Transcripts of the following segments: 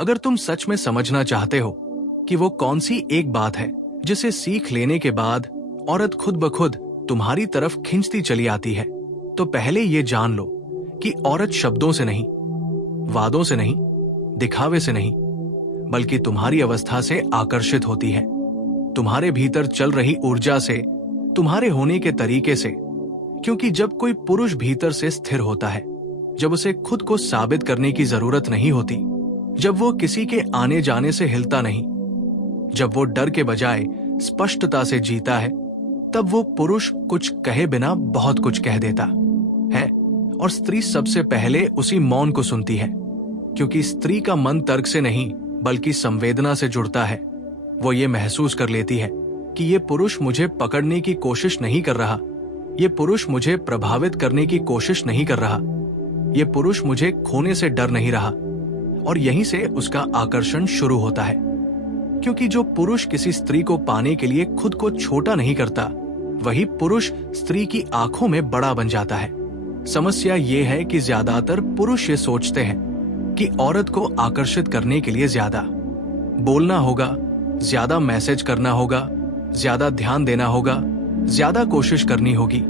अगर तुम सच में समझना चाहते हो कि वो कौन सी एक बात है जिसे सीख लेने के बाद औरत खुद ब खुद तुम्हारी तरफ खींचती चली आती है, तो पहले ये जान लो कि औरत शब्दों से नहीं, वादों से नहीं, दिखावे से नहीं, बल्कि तुम्हारी अवस्था से आकर्षित होती है, तुम्हारे भीतर चल रही ऊर्जा से, तुम्हारे होने के तरीके से। क्योंकि जब कोई पुरुष भीतर से स्थिर होता है, जब उसे खुद को साबित करने की जरूरत नहीं होती, जब वो किसी के आने जाने से हिलता नहीं, जब वो डर के बजाय स्पष्टता से जीता है, तब वो पुरुष कुछ कहे बिना बहुत कुछ कह देता है। और स्त्री सबसे पहले उसी मौन को सुनती है, क्योंकि स्त्री का मन तर्क से नहीं बल्कि संवेदना से जुड़ता है। वो ये महसूस कर लेती है कि ये पुरुष मुझे पकड़ने की कोशिश नहीं कर रहा, ये पुरुष मुझे प्रभावित करने की कोशिश नहीं कर रहा, ये पुरुष मुझे खोने से डर नहीं रहा। और यहीं से उसका आकर्षण शुरू होता है, क्योंकि जो पुरुष किसी स्त्री को पाने के लिए खुद को छोटा नहीं करता, वही पुरुष स्त्री की आंखों में बड़ा बन जाता है। समस्या ये है कि ज्यादातर पुरुष ये सोचते हैं कि औरत को आकर्षित करने के लिए ज्यादा बोलना होगा, ज्यादा मैसेज करना होगा, ज्यादा ध्यान देना होगा, ज्यादा कोशिश करनी होगी,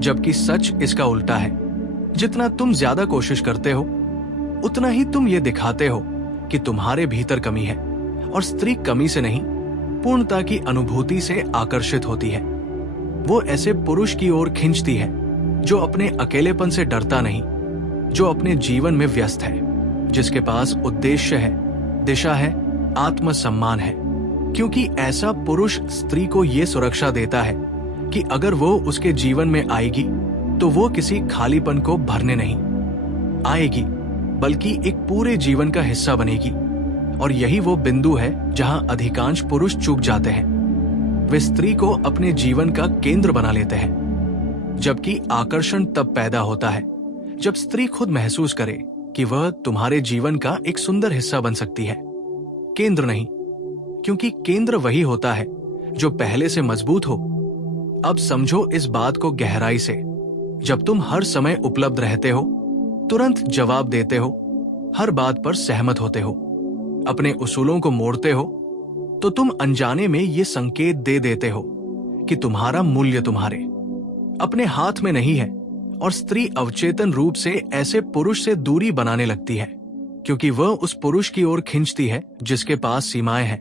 जबकि सच इसका उल्टा है। जितना तुम ज्यादा कोशिश करते हो, उतना ही तुम ये दिखाते हो कि तुम्हारे भीतर कमी है। और स्त्री कमी से नहीं, पूर्णता की अनुभूति से आकर्षित होती है। वो ऐसे पुरुष की ओर खींचती है जो अपने अकेलेपन से डरता नहीं, जो अपने जीवन में व्यस्त है, जिसके पास उद्देश्य है, दिशा है, आत्मसम्मान है। क्योंकि ऐसा पुरुष स्त्री को ये सुरक्षा देता है कि अगर वो उसके जीवन में आएगी तो वो किसी खालीपन को भरने नहीं आएगी, बल्कि एक पूरे जीवन का हिस्सा बनेगी। और यही वो बिंदु है जहां अधिकांश पुरुष चूक जाते हैं। वे स्त्री को अपने जीवन का केंद्र बना लेते हैं, जबकि आकर्षण तब पैदा होता है जब स्त्री खुद महसूस करे कि वह तुम्हारे जीवन का एक सुंदर हिस्सा बन सकती है, केंद्र नहीं। क्योंकि केंद्र वही होता है जो पहले से मजबूत हो। अब समझो इस बात को गहराई से। जब तुम हर समय उपलब्ध रहते हो, तुरंत जवाब देते हो, हर बात पर सहमत होते हो, अपने उसूलों को मोड़ते हो, तो तुम अनजाने में ये संकेत दे देते हो कि तुम्हारा मूल्य तुम्हारे अपने हाथ में नहीं है। और स्त्री अवचेतन रूप से ऐसे पुरुष से दूरी बनाने लगती है, क्योंकि वह उस पुरुष की ओर खींचती है जिसके पास सीमाएं हैं,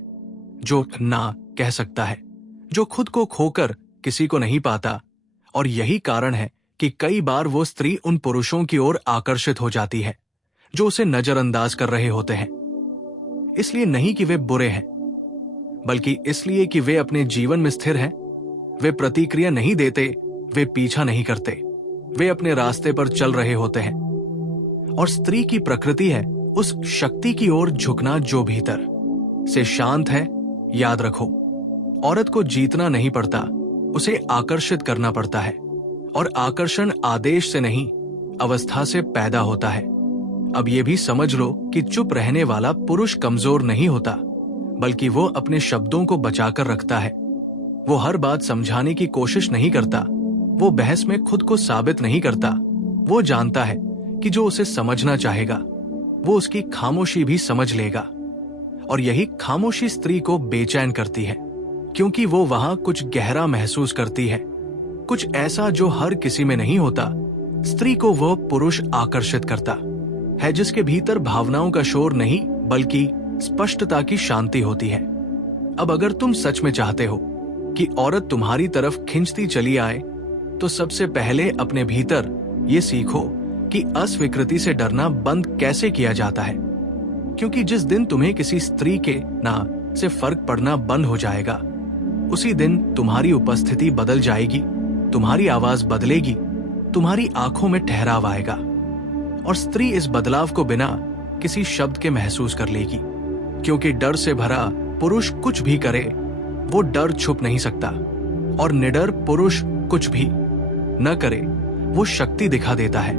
जो ना कह सकता है, जो खुद को खोकर किसी को नहीं पाता। और यही कारण है कि कई बार वो स्त्री उन पुरुषों की ओर आकर्षित हो जाती है जो उसे नजरअंदाज कर रहे होते हैं। इसलिए नहीं कि वे बुरे हैं, बल्कि इसलिए कि वे अपने जीवन में स्थिर हैं। वे प्रतिक्रिया नहीं देते, वे पीछा नहीं करते, वे अपने रास्ते पर चल रहे होते हैं। और स्त्री की प्रकृति है उस शक्ति की ओर झुकना जो भीतर से शांत है। याद रखो, औरत को जीतना नहीं पड़ता, उसे आकर्षित करना पड़ता है। और आकर्षण आदेश से नहीं, अवस्था से पैदा होता है। अब ये भी समझ लो कि चुप रहने वाला पुरुष कमजोर नहीं होता, बल्कि वो अपने शब्दों को बचाकर रखता है। वो हर बात समझाने की कोशिश नहीं करता, वो बहस में खुद को साबित नहीं करता। वो जानता है कि जो उसे समझना चाहेगा वो उसकी खामोशी भी समझ लेगा। और यही खामोशी स्त्री को बेचैन करती है, क्योंकि वो वहां कुछ गहरा महसूस करती है, कुछ ऐसा जो हर किसी में नहीं होता। स्त्री को वो पुरुष आकर्षित करता है जिसके भीतर भावनाओं का शोर नहीं, बल्कि स्पष्टता की शांति होती है। अब अगर तुम सच में चाहते हो कि औरत तुम्हारी तरफ खींचती चली आए, तो सबसे पहले अपने भीतर ये सीखो कि अस्वीकृति से डरना बंद कैसे किया जाता है। क्योंकि जिस दिन तुम्हें किसी स्त्री के ना से फर्क पड़ना बंद हो जाएगा, उसी दिन तुम्हारी उपस्थिति बदल जाएगी, तुम्हारी आवाज बदलेगी, तुम्हारी आंखों में ठहराव आएगा। और स्त्री इस बदलाव को बिना किसी शब्द के महसूस कर लेगी, क्योंकि डर से भरा पुरुष कुछ भी करे, वो डर छुप नहीं सकता। और निडर पुरुष कुछ भी न करे, वो शक्ति दिखा देता है।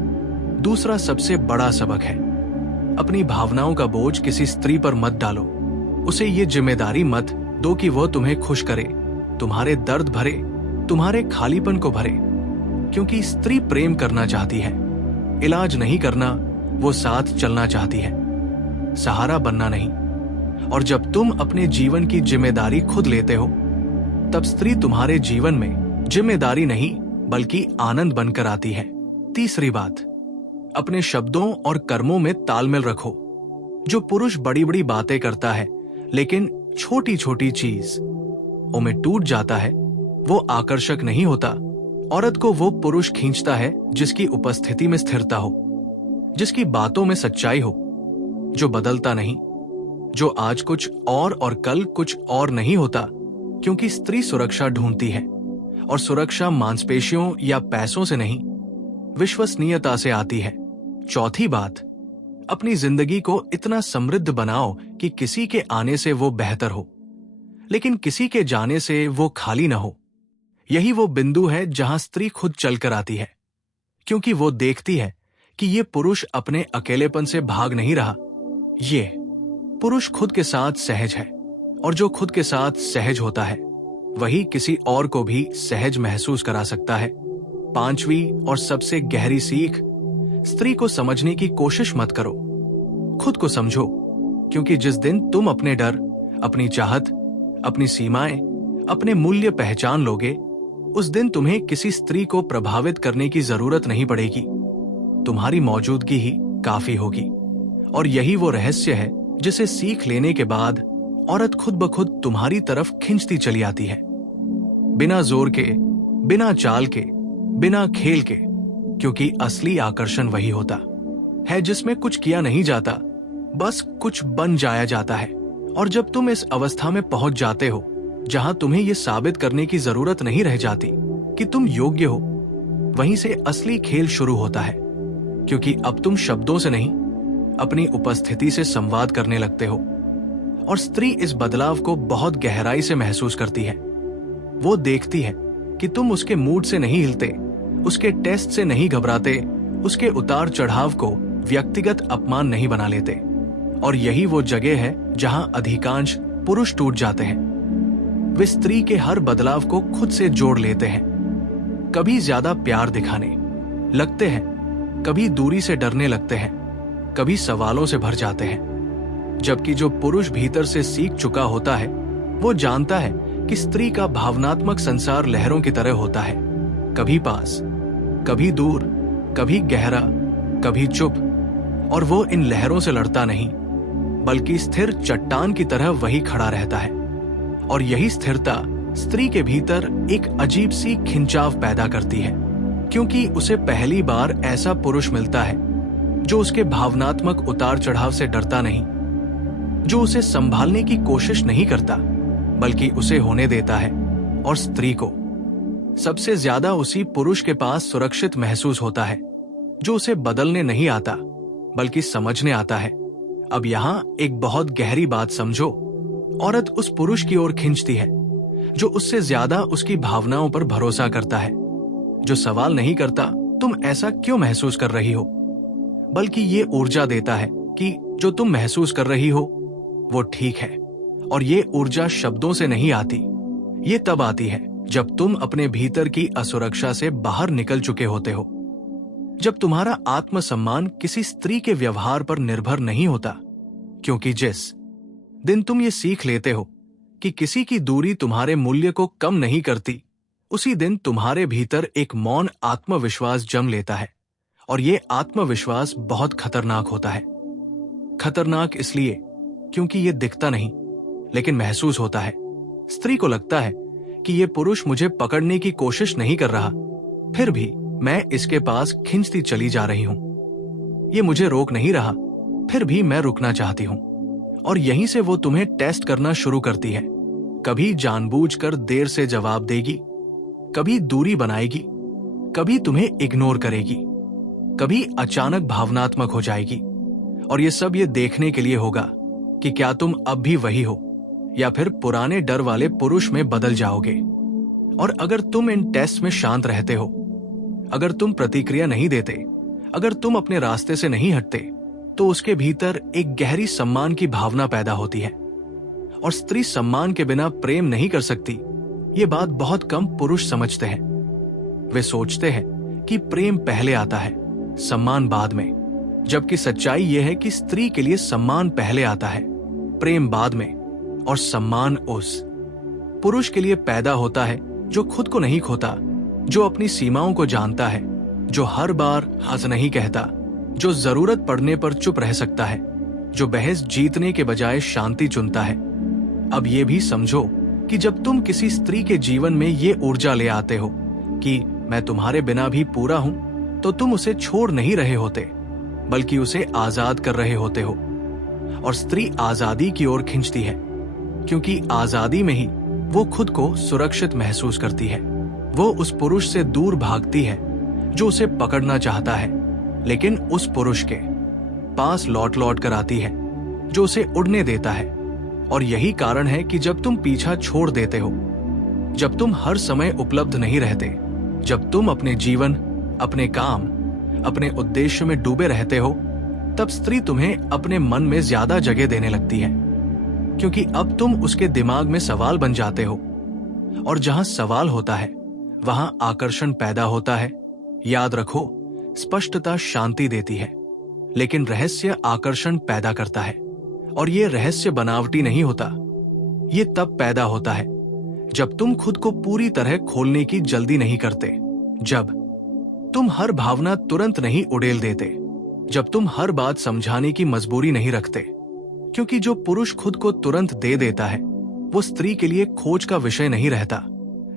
दूसरा सबसे बड़ा सबक है, अपनी भावनाओं का बोझ किसी स्त्री पर मत डालो। उसे ये जिम्मेदारी मत दो कि वो तुम्हें खुश करे, तुम्हारे दर्द भरे, तुम्हारे खालीपन को भरे। क्योंकि स्त्री प्रेम करना चाहती है, इलाज नहीं करना, वो साथ चलना चाहती है। सहारा बनना नहीं। और जब तुम अपने जीवन की जिम्मेदारी खुद लेते हो, तब स्त्री तुम्हारे जीवन में जिम्मेदारी नहीं बल्कि आनंद बनकर आती है। तीसरी बात, अपने शब्दों और कर्मों में तालमेल रखो। जो पुरुष बड़ी बड़ी बातें करता है लेकिन छोटी छोटी चीज में टूट जाता है, वो आकर्षक नहीं होता। औरत को वो पुरुष खींचता है जिसकी उपस्थिति में स्थिरता हो, जिसकी बातों में सच्चाई हो, जो बदलता नहीं, जो आज कुछ और कल कुछ और नहीं होता। क्योंकि स्त्री सुरक्षा ढूंढती है, और सुरक्षा मांसपेशियों या पैसों से नहीं, विश्वसनीयता से आती है। चौथी बात, अपनी जिंदगी को इतना समृद्ध बनाओ कि किसी के आने से वो बेहतर हो, लेकिन किसी के जाने से वो खाली ना हो। यही वो बिंदु है जहां स्त्री खुद चलकर आती है, क्योंकि वो देखती है कि ये पुरुष अपने अकेलेपन से भाग नहीं रहा। ये पुरुष खुद के साथ सहज है, और जो खुद के साथ सहज होता है वही किसी और को भी सहज महसूस करा सकता है। पांचवी और सबसे गहरी सीख, स्त्री को समझने की कोशिश मत करो, खुद को समझो। क्योंकि जिस दिन तुम अपने डर, अपनी चाहत, अपनी सीमाएं, अपने मूल्य पहचान लोगे, उस दिन तुम्हें किसी स्त्री को प्रभावित करने की जरूरत नहीं पड़ेगी। तुम्हारी मौजूदगी ही काफी होगी। और यही वो रहस्य है जिसे सीख लेने के बाद औरत खुद ब खुद तुम्हारी तरफ खिंचती चली आती है, बिना जोर के, बिना चाल के, बिना खेल के। क्योंकि असली आकर्षण वही होता है जिसमें कुछ किया नहीं जाता, बस कुछ बन जाया जाता है। और जब तुम इस अवस्था में पहुंच जाते हो जहां तुम्हें यह साबित करने की जरूरत नहीं रह जाती कि तुम योग्य हो, वहीं से असली खेल शुरू होता है। क्योंकि अब तुम शब्दों से नहीं, अपनी उपस्थिति से संवाद करने लगते हो। और स्त्री इस बदलाव को बहुत गहराई से महसूस करती है। वो देखती है कि तुम उसके मूड से नहीं हिलते, उसके टेस्ट से नहीं घबराते, उसके उतार चढ़ाव को व्यक्तिगत अपमान नहीं बना लेते। और यही वो जगह है जहां अधिकांश पुरुष टूट जाते हैं। वे स्त्री के हर बदलाव को खुद से जोड़ लेते हैं। कभी ज्यादा प्यार दिखाने लगते हैं, कभी दूरी से डरने लगते हैं, कभी सवालों से भर जाते हैं। जबकि जो पुरुष भीतर से सीख चुका होता है, वो जानता है कि स्त्री का भावनात्मक संसार लहरों की तरह होता है, कभी पास, कभी दूर, कभी गहरा, कभी चुप। और वो इन लहरों से लड़ता नहीं, बल्कि स्थिर चट्टान की तरह वही खड़ा रहता है। और यही स्थिरता स्त्री के भीतर एक अजीब सी खिंचाव पैदा करती है, क्योंकि उसे पहली बार ऐसा पुरुष मिलता है जो उसके भावनात्मक उतार चढ़ाव से डरता नहीं, जो उसे संभालने की कोशिश नहीं करता, बल्कि उसे होने देता है। और स्त्री को सबसे ज्यादा उसी पुरुष के पास सुरक्षित महसूस होता है जो उसे बदलने नहीं आता, बल्कि समझने आता है। अब यहां एक बहुत गहरी बात समझो, औरत उस पुरुष की ओर खिंचती है जो उससे ज्यादा उसकी भावनाओं पर भरोसा करता है, जो सवाल नहीं करता तुम ऐसा क्यों महसूस कर रही हो, बल्कि ये ऊर्जा देता है कि जो तुम महसूस कर रही हो वो ठीक है। और ये ऊर्जा शब्दों से नहीं आती, ये तब आती है जब तुम अपने भीतर की असुरक्षा से बाहर निकल चुके होते हो, जब तुम्हारा आत्मसम्मान किसी स्त्री के व्यवहार पर निर्भर नहीं होता। क्योंकि जिस दिन तुम ये सीख लेते हो कि किसी की दूरी तुम्हारे मूल्य को कम नहीं करती, उसी दिन तुम्हारे भीतर एक मौन आत्मविश्वास जम लेता है। और ये आत्मविश्वास बहुत खतरनाक होता है। खतरनाक इसलिए क्योंकि ये दिखता नहीं, लेकिन महसूस होता है। स्त्री को लगता है कि ये पुरुष मुझे पकड़ने की कोशिश नहीं कर रहा, फिर भी मैं इसके पास खिंचती चली जा रही हूं। ये मुझे रोक नहीं रहा, फिर भी मैं रुकना चाहती हूं। और यहीं से वो तुम्हें टेस्ट करना शुरू करती है। कभी जानबूझकर देर से जवाब देगी, कभी दूरी बनाएगी, कभी तुम्हें इग्नोर करेगी, कभी अचानक भावनात्मक हो जाएगी। और ये सब ये देखने के लिए होगा कि क्या तुम अब भी वही हो या फिर पुराने डर वाले पुरुष में बदल जाओगे। और अगर तुम इन टेस्ट में शांत रहते हो, अगर तुम प्रतिक्रिया नहीं देते, अगर तुम अपने रास्ते से नहीं हटते, तो उसके भीतर एक गहरी सम्मान की भावना पैदा होती है। और स्त्री सम्मान के बिना प्रेम नहीं कर सकती, ये बात बहुत कम पुरुष समझते हैं। वे सोचते हैं कि प्रेम पहले आता है, सम्मान बाद में। जबकि सच्चाई यह है कि स्त्री के लिए सम्मान पहले आता है, प्रेम बाद में, और सम्मान उस पुरुष के लिए पैदा होता है जो खुद को नहीं खोता, जो अपनी सीमाओं को जानता है, जो हर बार हंस नहीं कहता, जो जरूरत पड़ने पर चुप रह सकता है, जो बहस जीतने के बजाय शांति चुनता है। अब ये भी समझो कि जब तुम किसी स्त्री के जीवन में ये ऊर्जा ले आते हो कि मैं तुम्हारे बिना भी पूरा हूं, तो तुम उसे छोड़ नहीं रहे होते, बल्कि उसे आजाद कर रहे होते हो। और स्त्री आजादी की ओर खींचती है, क्योंकि आजादी में ही वो खुद को सुरक्षित महसूस करती है। वो उस पुरुष से दूर भागती है जो उसे पकड़ना चाहता है, लेकिन उस पुरुष के पास लौट लौट कर आती है जो उसे उड़ने देता है। और यही कारण है कि जब तुम पीछा छोड़ देते हो, जब तुम हर समय उपलब्ध नहीं रहते, जब तुम अपने जीवन, अपने काम, अपने उद्देश्य में डूबे रहते हो, तब स्त्री तुम्हें अपने मन में ज्यादा जगह देने लगती है, क्योंकि अब तुम उसके दिमाग में सवाल बन जाते हो। और जहां सवाल होता है वहां आकर्षण पैदा होता है। याद रखो, स्पष्टता शांति देती है, लेकिन रहस्य आकर्षण पैदा करता है। और ये रहस्य बनावटी नहीं होता, ये तब पैदा होता है जब तुम खुद को पूरी तरह खोलने की जल्दी नहीं करते, जब तुम हर भावना तुरंत नहीं उड़ेल देते, जब तुम हर बात समझाने की मजबूरी नहीं रखते। क्योंकि जो पुरुष खुद को तुरंत दे देता है वो स्त्री के लिए खोज का विषय नहीं रहता,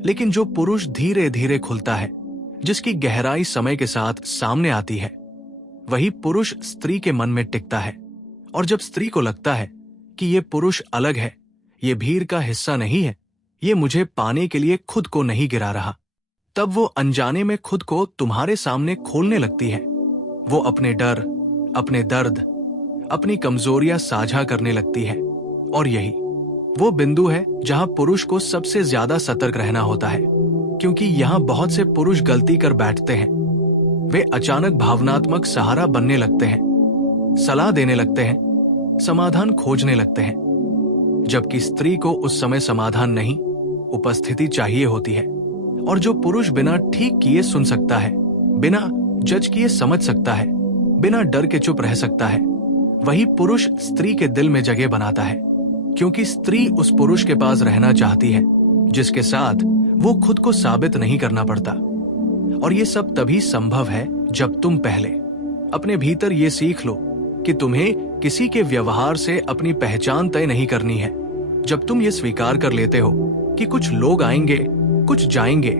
लेकिन जो पुरुष धीरे धीरे खुलता है, जिसकी गहराई समय के साथ सामने आती है, वही पुरुष स्त्री के मन में टिकता है। और जब स्त्री को लगता है कि ये पुरुष अलग है, ये भीड़ का हिस्सा नहीं है, ये मुझे पाने के लिए खुद को नहीं गिरा रहा, तब वो अनजाने में खुद को तुम्हारे सामने खोलने लगती है। वो अपने डर, अपने दर्द, अपनी कमजोरियां साझा करने लगती है। और यही वो बिंदु है जहां पुरुष को सबसे ज्यादा सतर्क रहना होता है, क्योंकि यहां बहुत से पुरुष गलती कर बैठते हैं। वे अचानक भावनात्मक सहारा बनने लगते हैं, सलाह देने लगते हैं, समाधान खोजने लगते हैं, जबकि स्त्री को उस समय समाधान नहीं, उपस्थिति चाहिए होती है। और जो पुरुष बिना ठीक किए सुन सकता है, बिना जज किए समझ सकता है, बिना डर के चुप रह सकता है, वही पुरुष स्त्री के दिल में जगह बनाता है। क्योंकि स्त्री उस पुरुष के पास रहना चाहती है जिसके साथ वो खुद को साबित नहीं करना पड़ता। और ये सब तभी संभव है जब तुम पहले अपने भीतर ये सीख लो कि तुम्हें किसी के व्यवहार से अपनी पहचान तय नहीं करनी है। जब तुम ये स्वीकार कर लेते हो कि कुछ लोग आएंगे, कुछ जाएंगे,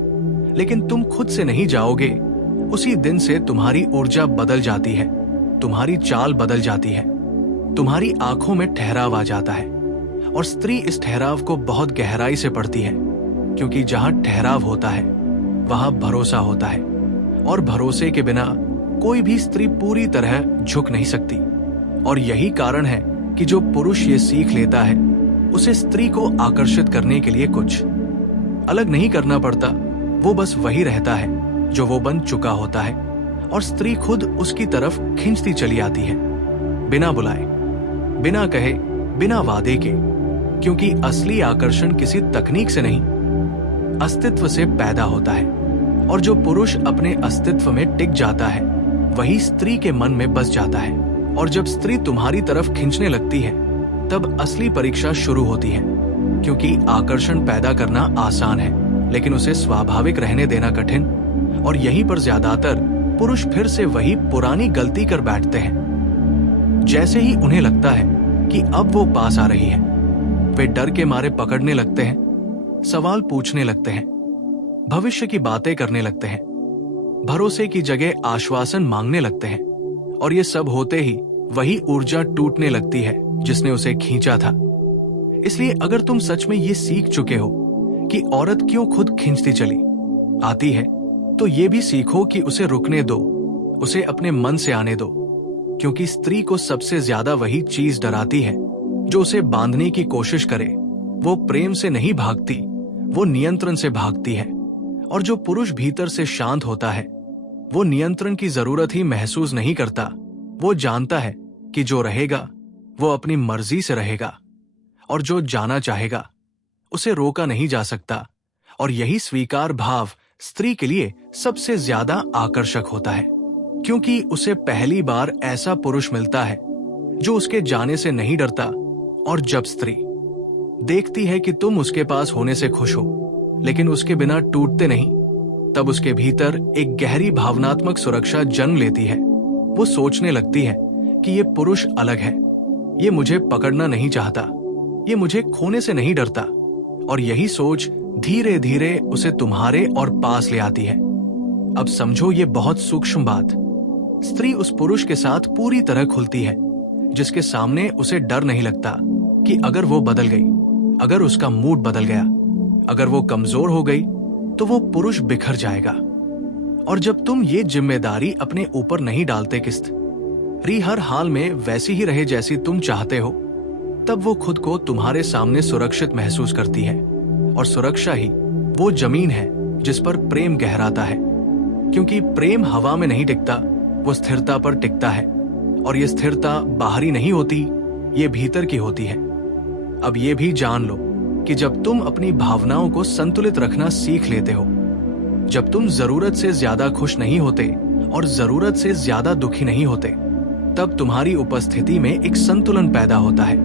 लेकिन तुम खुद से नहीं जाओगे, उसी दिन से तुम्हारी ऊर्जा बदल जाती है, तुम्हारी चाल बदल जाती है, तुम्हारी आंखों में ठहराव आ जाता है। और स्त्री इस ठहराव को बहुत गहराई से पढ़ती है, क्योंकि जहां ठहराव होता है वहां भरोसा होता है, और भरोसे के बिना कोई भी स्त्री पूरी तरह झुक नहीं सकती। और यही कारण है कि जो पुरुष ये सीख लेता है, उसे स्त्री को आकर्षित करने के लिए कुछ अलग नहीं करना पड़ता, वो बस वही रहता है जो वो बन चुका होता है, और स्त्री खुद उसकी तरफ खींचती चली आती है, बिना बुलाए, बिना कहे, बिना वादे के। क्योंकि असली आकर्षण किसी तकनीक से नहीं, अस्तित्व से पैदा होता है। और जो पुरुष अपने अस्तित्व में टिक जाता है, वही स्त्री के मन में बस जाता है। और जब स्त्री तुम्हारी तरफ खींचने लगती है, तब असली परीक्षा शुरू होती है। क्योंकि आकर्षण पैदा करना आसान है, लेकिन उसे स्वाभाविक रहने देना कठिन। और यहीं पर ज्यादातर पुरुष फिर से वही पुरानी गलती कर बैठते हैं। जैसे ही उन्हें लगता है कि अब वो पास आ रही है, वे डर के मारे पकड़ने लगते हैं, सवाल पूछने लगते हैं, भविष्य की बातें करने लगते हैं, भरोसे की जगह आश्वासन मांगने लगते हैं। और ये सब होते ही वही ऊर्जा टूटने लगती है जिसने उसे खींचा था। इसलिए अगर तुम सच में ये सीख चुके हो कि औरत क्यों खुद खींचती चली आती है, तो ये भी सीखो कि उसे रुकने दो, उसे अपने मन से आने दो। क्योंकि स्त्री को सबसे ज्यादा वही चीज डराती है जो उसे बांधने की कोशिश करे। वो प्रेम से नहीं भागती, वो नियंत्रण से भागती है। और जो पुरुष भीतर से शांत होता है, वो नियंत्रण की जरूरत ही महसूस नहीं करता। वो जानता है कि जो रहेगा वो अपनी मर्जी से रहेगा, और जो जाना चाहेगा उसे रोका नहीं जा सकता। और यही स्वीकार भाव स्त्री के लिए सबसे ज्यादा आकर्षक होता है, क्योंकि उसे पहली बार ऐसा पुरुष मिलता है जो उसके जाने से नहीं डरता। और जब स्त्री देखती है कि तुम उसके पास होने से खुश हो लेकिन उसके बिना टूटते नहीं, तब उसके भीतर एक गहरी भावनात्मक सुरक्षा जन्म लेती है। वो सोचने लगती है कि ये पुरुष अलग है, ये मुझे पकड़ना नहीं चाहता, ये मुझे खोने से नहीं डरता। और यही सोच धीरे धीरे उसे तुम्हारे और पास ले आती है। अब समझो ये बहुत सूक्ष्म बात। स्त्री उस पुरुष के साथ पूरी तरह खुलती है जिसके सामने उसे डर नहीं लगता कि अगर वो बदल गई, अगर उसका मूड बदल गया, अगर वो कमजोर हो गई तो वो पुरुष बिखर जाएगा। और जब तुम ये जिम्मेदारी अपने ऊपर नहीं डालते कि स्त्री हर हाल में वैसी ही रहे जैसी तुम चाहते हो, तब वो खुद को तुम्हारे सामने सुरक्षित महसूस करती है। और सुरक्षा ही वो जमीन है जिस पर प्रेम गहराता है। क्योंकि प्रेम हवा में नहीं टिकता, वो स्थिरता पर टिकता है। और ये स्थिरता बाहरी नहीं होती, ये भीतर की होती है। अब ये भी जान लो कि जब तुम अपनी भावनाओं को संतुलित रखना सीख लेते हो, जब तुम जरूरत से ज्यादा खुश नहीं होते और जरूरत से ज्यादा दुखी नहीं होते, तब तुम्हारी उपस्थिति में एक संतुलन पैदा होता है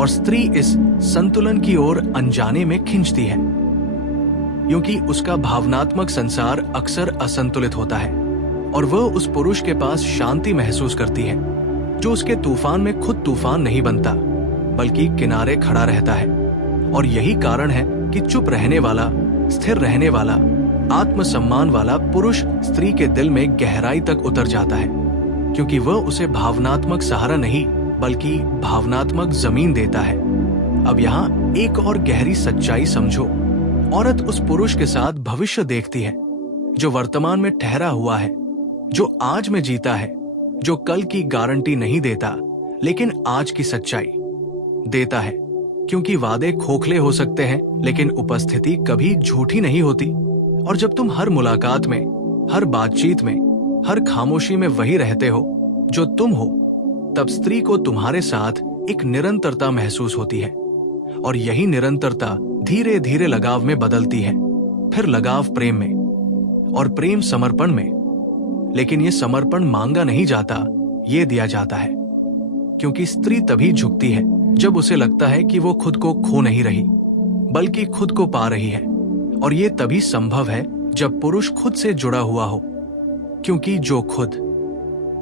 और स्त्री इस संतुलन की ओर अनजाने में खींचती है। क्योंकि उसका भावनात्मक संसार अक्सर असंतुलित होता है और वह उस पुरुष के पास शांति महसूस करती है जो उसके तूफान में खुद तूफान नहीं बनता बल्कि किनारे खड़ा रहता है। और यही कारण है कि चुप रहने वाला, स्थिर रहने वाला, आत्मसम्मान वाला पुरुष स्त्री के दिल में गहराई तक उतर जाता है, क्योंकि वह उसे भावनात्मक सहारा नहीं बल्कि भावनात्मक जमीन देता है। अब यहाँ एक और गहरी सच्चाई समझो। औरत उस पुरुष के साथ भविष्य देखती है जो वर्तमान में ठहरा हुआ है, जो आज में जीता है, जो कल की गारंटी नहीं देता लेकिन आज की सच्चाई देता है। क्योंकि वादे खोखले हो सकते हैं लेकिन उपस्थिति कभी झूठी नहीं होती। और जब तुम हर मुलाकात में, हर बातचीत में, हर खामोशी में वही रहते हो जो तुम हो, तब स्त्री को तुम्हारे साथ एक निरंतरता महसूस होती है। और यही निरंतरता धीरे धीरे लगाव में बदलती है, फिर लगाव प्रेम में और प्रेम समर्पण में। लेकिन ये समर्पण मांगा नहीं जाता, ये दिया जाता है। क्योंकि स्त्री तभी झुकती है जब उसे लगता है कि वो खुद को खो नहीं रही बल्कि खुद को पा रही है। और ये तभी संभव है जब पुरुष खुद से जुड़ा हुआ हो। क्योंकि जो खुद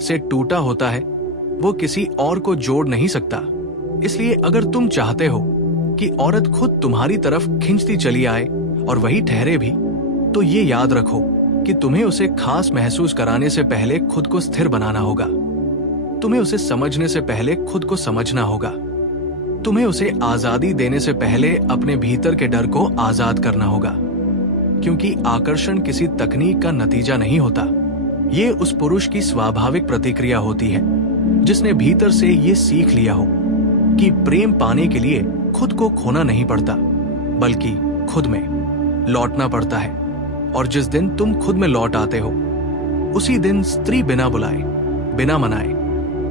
से टूटा होता है वो किसी और को जोड़ नहीं सकता। इसलिए अगर तुम चाहते हो कि औरत खुद तुम्हारी तरफ खींचती चली आए और वही ठहरे भी, तो ये याद रखो कि तुम्हें उसे खास महसूस कराने से पहले खुद को स्थिर बनाना होगा। तुम्हें उसे समझने से पहले खुद को समझना होगा। तुम्हें उसे आजादी देने से पहले अपने भीतर के डर को आजाद करना होगा। क्योंकि आकर्षण किसी तकनीक का नतीजा नहीं होता, ये उस पुरुष की स्वाभाविक प्रतिक्रिया होती है जिसने भीतर से ये सीख लिया हो कि प्रेम पाने के लिए खुद को खोना नहीं पड़ता बल्कि खुद में लौटना पड़ता है। और जिस दिन तुम खुद में लौट आते हो, उसी दिन स्त्री बिना बुलाए, बिना मनाए,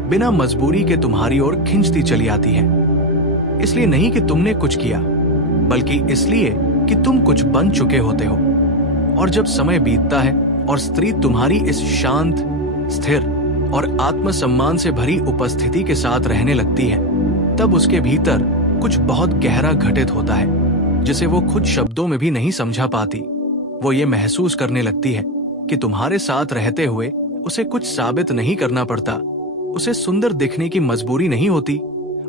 बिना मजबूरी के तुम्हारी ओर खींचती चली आती है। इसलिए नहीं कि तुमने कुछ किया, बल्कि इसलिए कि तुम कुछ बन चुके होते हो। और जब समय बीतता है और स्त्री तुम्हारी इस शांत, स्थिर और आत्मसम्मान से भरी उपस्थिति के साथ रहने लगती है, तब उसके भीतर कुछ बहुत गहरा घटित होता है जिसे वो खुद शब्दों में भी नहीं समझा पाती। वो ये महसूस करने लगती है कि तुम्हारे साथ रहते हुए उसे कुछ साबित नहीं करना पड़ता, उसे सुंदर दिखने की मजबूरी नहीं होती,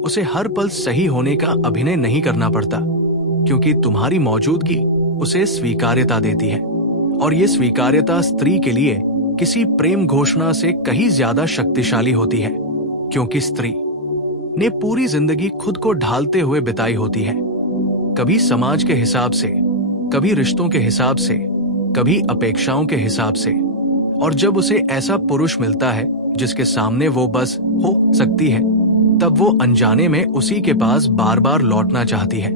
उसे हर पल सही होने का अभिनय नहीं करना पड़ता, क्योंकि तुम्हारी मौजूदगी उसे स्वीकार्यता देती है। और ये स्वीकार्यता स्त्री के लिए किसी प्रेम घोषणा से कहीं ज्यादा शक्तिशाली होती है, क्योंकि स्त्री ने पूरी जिंदगी खुद को ढालते हुए बिताई होती है। कभी समाज के हिसाब से, कभी रिश्तों के हिसाब से, कभी अपेक्षाओं के हिसाब से। और जब उसे ऐसा पुरुष मिलता है जिसके सामने वो बस हो सकती है, तब वो अनजाने में उसी के पास बार बार लौटना चाहती है।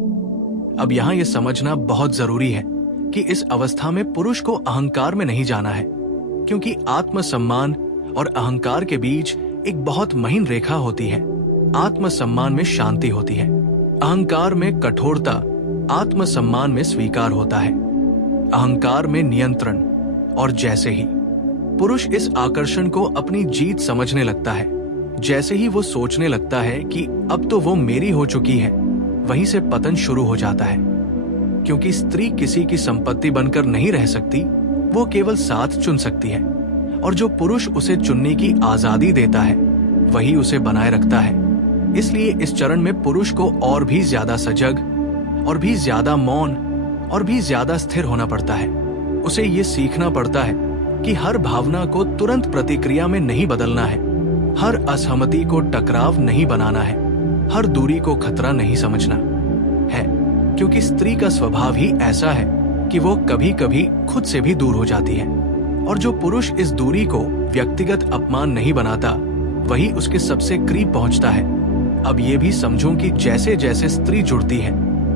अब यहाँ ये समझना बहुत जरूरी है कि इस अवस्था में पुरुष को अहंकार में नहीं जाना है, क्योंकि आत्मसम्मान और अहंकार के बीच एक बहुत महीन रेखा होती है। आत्मसम्मान में शांति होती है, अहंकार में कठोरता, आत्मसम्मान में स्वीकार होता है। अहंकार में नियंत्रण, और जैसे ही पुरुष इस आकर्षण को अपनी जीत समझने लगता है। जैसे ही वो सोचने लगता है कि अब तो वो मेरी हो चुकी है, वहीं से पतन शुरू हो जाता है। क्योंकि स्त्री किसी की संपत्ति बनकर नहीं रह सकती, वो केवल साथ चुन सकती है, और जो पुरुष उसे चुनने की आजादी देता है वही उसे बनाए रखता है। इसलिए इस चरण में पुरुष को और भी ज्यादा सजग, और भी ज्यादा मौन, और भी ज्यादा स्थिर होना पड़ता है। उसे ये सीखना पड़ता है कि हर भावना को तुरंत प्रतिक्रिया में नहीं बदलना है, हर असहमति को टकराव नहीं बनाना है, हर दूरी को खतरा नहीं समझना है। क्योंकि स्त्री का स्वभाव ही ऐसा है कि वो कभी कभी खुद से भी दूर हो जाती है, और जो पुरुष इस दूरी को व्यक्तिगत अपमान नहीं बनाता, वही उसके सबसे करीब पहुंचता है। अब ये भी समझो कि जैसे जैसे स्त्री जुड़ती है,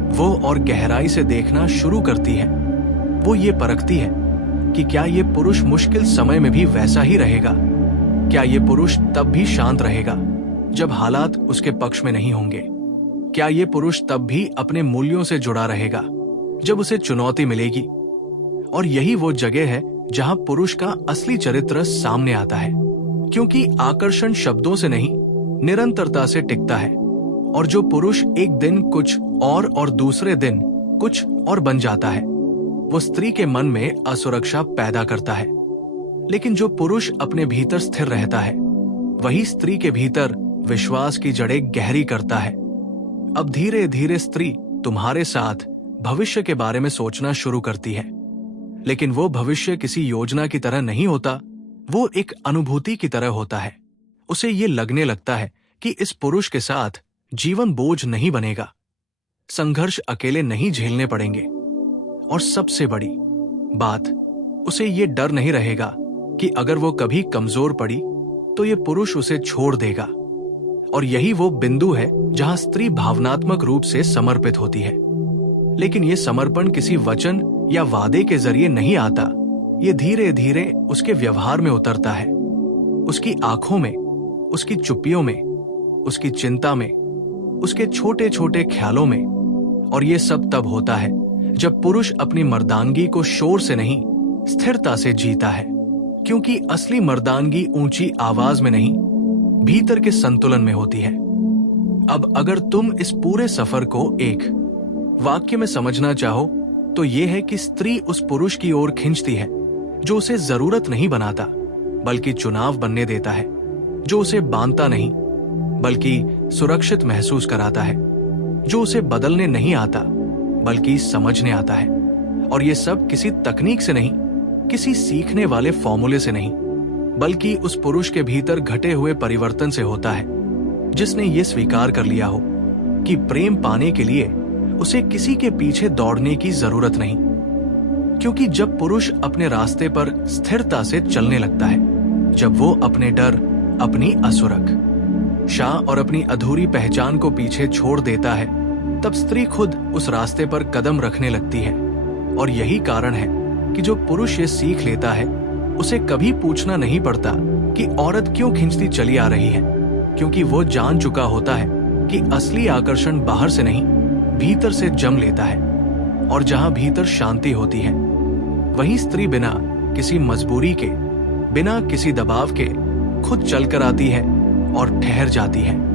वो और गहराई से देखना शुरू करती है। वो ये परखती है कि क्या ये पुरुष मुश्किल समय में भी वैसा ही रहेगा, क्या ये पुरुष तब भी शांत रहेगा जब हालात उसके पक्ष में नहीं होंगे, क्या ये पुरुष तब भी अपने मूल्यों से जुड़ा रहेगा जब उसे चुनौती मिलेगी। और यही वो जगह है जहां पुरुष का असली चरित्र सामने आता है। क्योंकि आकर्षण शब्दों से नहीं, निरंतरता से टिकता है, और जो पुरुष एक दिन कुछ और दूसरे दिन कुछ और बन जाता है, वो स्त्री के मन में असुरक्षा पैदा करता है। लेकिन जो पुरुष अपने भीतर स्थिर रहता है, वही स्त्री के भीतर विश्वास की जड़ें गहरी करता है। अब धीरे धीरे स्त्री तुम्हारे साथ भविष्य के बारे में सोचना शुरू करती है, लेकिन वो भविष्य किसी योजना की तरह नहीं होता, वो एक अनुभूति की तरह होता है। उसे ये लगने लगता है कि इस पुरुष के साथ जीवन बोझ नहीं बनेगा, संघर्ष अकेले नहीं झेलने पड़ेंगे, और सबसे बड़ी बात, उसे ये डर नहीं रहेगा कि अगर वो कभी कमजोर पड़ी तो ये पुरुष उसे छोड़ देगा। और यही वो बिंदु है जहां स्त्री भावनात्मक रूप से समर्पित होती है। लेकिन ये समर्पण किसी वचन या वादे के जरिए नहीं आता, ये धीरे धीरे उसके व्यवहार में उतरता है, उसकी आंखों में, उसकी चुप्पियों में, उसकी चिंता में, उसके छोटे छोटे ख्यालों में। और ये सब तब होता है जब पुरुष अपनी मर्दानगी को शोर से नहीं, स्थिरता से जीता है। क्योंकि असली मर्दानगी ऊंची आवाज में नहीं, भीतर के संतुलन में होती है। अब अगर तुम इस पूरे सफर को एक वाक्य में समझना चाहो तो यह है कि स्त्री उस पुरुष की ओर खींचती है जो उसे जरूरत नहीं बनाता बल्कि चुनाव बनने देता है, जो उसे बांधता नहीं बल्कि सुरक्षित महसूस कराता है, जो उसे बदलने नहीं आता बल्कि समझने आता है। और ये सब किसी तकनीक से नहीं, किसी सीखने वाले फॉर्मूले से नहीं, बल्कि उस पुरुष के भीतर घटे हुए परिवर्तन से होता है, जिसने ये स्वीकार कर लिया हो कि प्रेम पाने के लिए उसे किसी के पीछे दौड़ने की जरूरत नहीं। क्योंकि जब पुरुष अपने रास्ते पर स्थिरता से चलने लगता है, जब वो अपने डर, अपनी असुरक्षा और अपनी अधूरी पहचान को पीछे छोड़ देता है, तब स्त्री खुद उस रास्ते पर कदम रखने लगती है। और यही कारण है कि जो पुरुष ये सीख लेता है, उसे कभी पूछना नहीं पड़ता कि औरत क्यों खींचती चली आ रही है, क्योंकि वो जान चुका होता है कि असली आकर्षण बाहर से नहीं, भीतर से जम लेता है। और जहां भीतर शांति होती है, वहीं स्त्री बिना किसी मजबूरी के, बिना किसी दबाव के खुद चलकर आती है और ठहर जाती है।